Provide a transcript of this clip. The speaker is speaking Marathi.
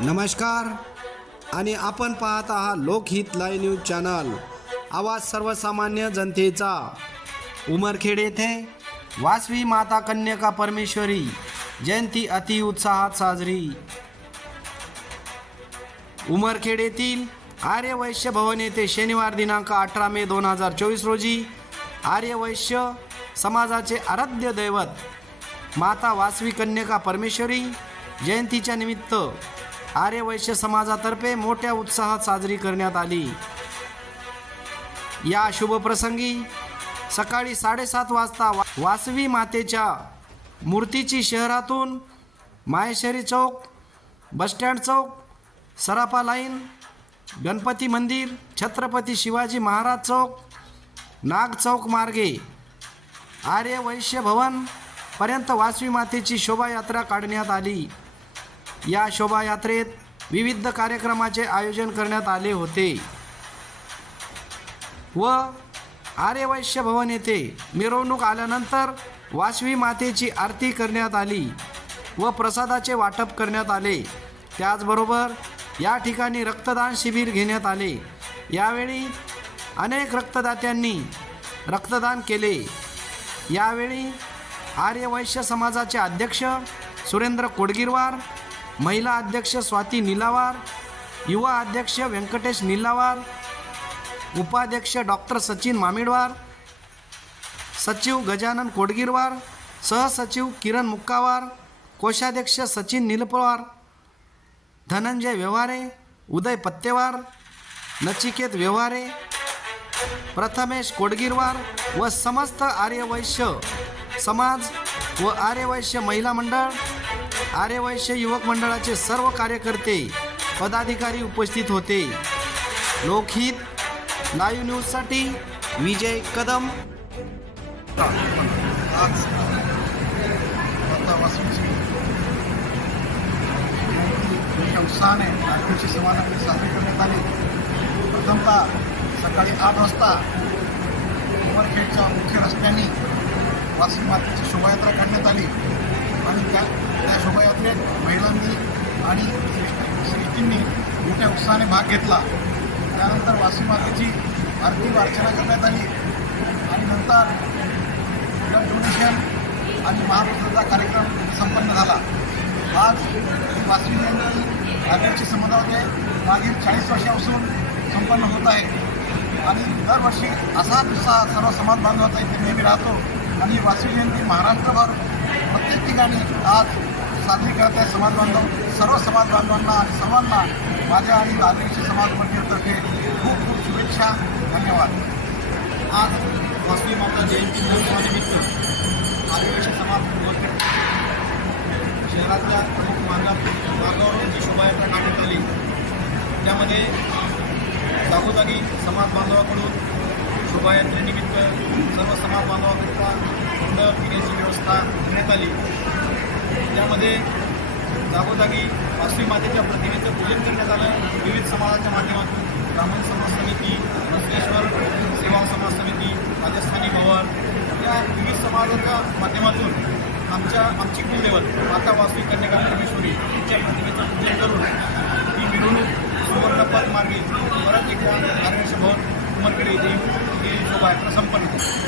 नमस्कार. आणि आपण पाहत आहात लोकहित लाईव्ह न्यूज चॅनल. आवाज सर्वसामान्य जनतेचा. उमरखेड येथे वासवी माता कन्यका परमेश्वरी जयंती अति उत्साहात साजरी. उमरखेड येथील आर्य वैश्य भवन येथे शनिवार दिनांक अठरा मे दोन हजार चोवीस रोजी आर्य वैश्य समाजाचे आराध्य दैवत माता वासवी कन्यका परमेश्वरी जयंतीच्या निमित्त आर्य वैश्य समाजातर्फे मोठ्या उत्साहात साजरी करण्यात आली. या शुभप्रसंगी सकाळी साडेसात वाजता वा वासवी मातेच्या मूर्तीची शहरातून माहेश्वरी चौक बसस्टँड चौक सराफा लाईन गणपती मंदिर छत्रपती शिवाजी महाराज चौक नाग चौक मार्गे आर्य वैश्य भवन पर्यंत वासवी मातेची शोभायात्रा काढण्यात आली. या शोभायात्रेत विविध कार्यक्रमाचे आयोजन करण्यात आले होते. व आर्यवैश्य भवन येथे मिरवणूक आल्यानंतर वासवी मातेची आरती करण्यात आली व प्रसादाचे वाटप करण्यात आले. त्याचबरोबर या ठिकाणी रक्तदान शिबिर घेण्यात आले. यावेळी अनेक रक्तदात्यांनी रक्तदान केले. यावेळी आर्यवैश्य समाजाचे अध्यक्ष सुरेंद्र कोडगिरवार महिला अध्यक्ष स्वाती निलावार युवा अध्यक्ष व्यंकटेश निलावार उपाध्यक्ष डॉक्टर सचिन मामिडवार सचिव गजानन कोडगिरवार सहसचिव किरण मुक्कावार कोषाध्यक्ष सचिन निलपवार धनंजय व्यवहारे उदय पत्तेवार नचिकेत व्यवहारे प्रथमेश कोडगिरवार व समस्त आर्यवैश्य समाज व आर्यवैश्य महिला मंडळ आर्यवैश्य युवक मंडळाचे सर्व कार्यकर्ते पदाधिकारी उपस्थित होते. लोकहित लाईव्ह न्यूजसाठी विजय कदम. आज माता वासवीची मोठ्या उत्साहाने नागपूरची समाजामध्ये साजरी करण्यात आली प्रथमतः सकाळी आठ वाजता उमरखेडच्या मुख्य रस्त्यांनी वाशिम मातेची शोभायात्रा काढण्यात आली. आणि त्या त्या शोभायात्रेत महिलांनी आणि श्रेष्ठींनी मोठ्या उत्साहाने भाग घेतला. त्यानंतर वासवी मातेची आरती अर्चना करण्यात आली. आणि नंतर ब्लड डोनेशन आणि महाप्रसादाचा कार्यक्रम संपन्न झाला. आज वासवी जयंती आदिवासी समाजामध्ये मागील चाळीस वर्षापासून संपन्न होत आहे. आणि दरवर्षी असाच उत्साह सर्व समाज बांधवाचा इथे नेहमी राहतो. आणि वासवी जयंती महाराष्ट्रभर प्रत्येक ठिकाणी आज साजरी करत आहे समाज बांधव सर्व समाज बांधवांना आणि सर्वांना माझ्या आणि आदिवासी समाज मंदिरतर्फे खूप खूप शुभेच्छा धन्यवाद. आज वासवी माता जयंती महोत्सवानिमित्त आदिवासी समाज शहरातल्या प्रमुख मार्गा मार्गावरून जी म्हणजे शोभायात्रा काढण्यात आली. त्यामध्ये जागोजागी समाज बांधवाकडून शोभायात्रेनिमित्त सर्व समाज बांधवाकरिता मंडळ व्यवस्था करण्यात आली. त्यामध्ये जागोजागी वासवी मातेच्या प्रतिमेचं पूजन करण्यात आलं. विविध समाजाच्या माध्यमातून ब्राह्मण समाज समिती बसवेश्वर सेवा समाज समिती राजस्थानी भवन या विविध समाजाच्या माध्यमातून आमच्या आमची कुलदेवत माता वासवी कन्यका परमेश्वरी यांच्या प्रतिमेचं पूजन करून ही मिरवणूक सुवर्णपद मार्गे परत एकदा नारायण भवन उमरकडे येथे ही शोभायात्रा संपन्न